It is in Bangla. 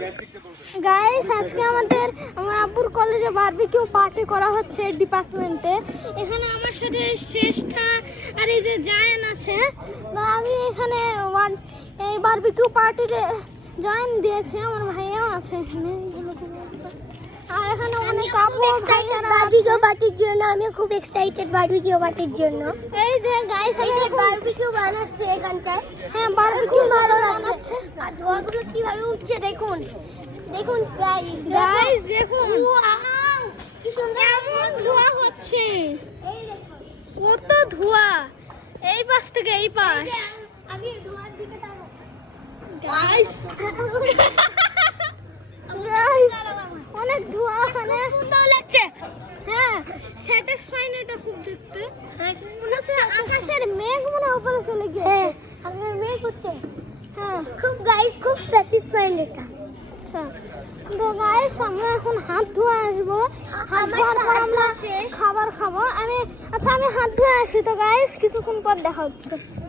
গাইস আজকে আমার আব্বুর কলেজে বারবিকিউ পার্টি করা হচ্ছে ডিপার্টমেন্টে। এখানে আমার সাথে শ্রেষ্ঠা আর এই যে জায়ান আছে। আমি এখানে এই বারবিকিউ পার্টিতে জয়েন দিয়েছি, আমার ভাইয়াও আছে এখানে। আর এখানে অনেক কাপড় বারবিকিউ পার্টির জন্য আমি খুব এক্সাইটেড। বারবিকিউ পার্টির জন্য এই যে গাইস আমি বারবিকিউ বানাচ্ছে এখানটায়। হ্যাঁ বারবিকিউ বানাচ্ছে। আর ধোঁয়াগুলো কিভাবে উঠছে দেখুন, দেখুন গাইস দেখুন কি সুন্দর কেমন ধোঁয়া হচ্ছে, এই দেখুন কত ধোঁয়া এই পাশ থেকে এই পাশ। আমি ধোঁয়ার দিকে তাকাবো গাইস গাইস অনেক ধোঁয়া এখানে, সুন্দর লাগছে। হ্যাঁ স্যাটিসফাইং এটা খুব দেখতে। মনে হচ্ছে আকাশের মেঘ মনে হয় উপরে চলে গিয়েছে। আপনার মেয়ে করছে হ্যাঁ খুব গাইস, খুব স্যাটিসফাইং এটা। আচ্ছা তো গাইস আমরা এখন হাত ধুয়ে আসবো। হাত ধোয়ার পর আমরা খাবার খাবো। আমি হাত ধুয়ে আসি। তো গাইস কিছুক্ষণ পর দেখা হচ্ছে।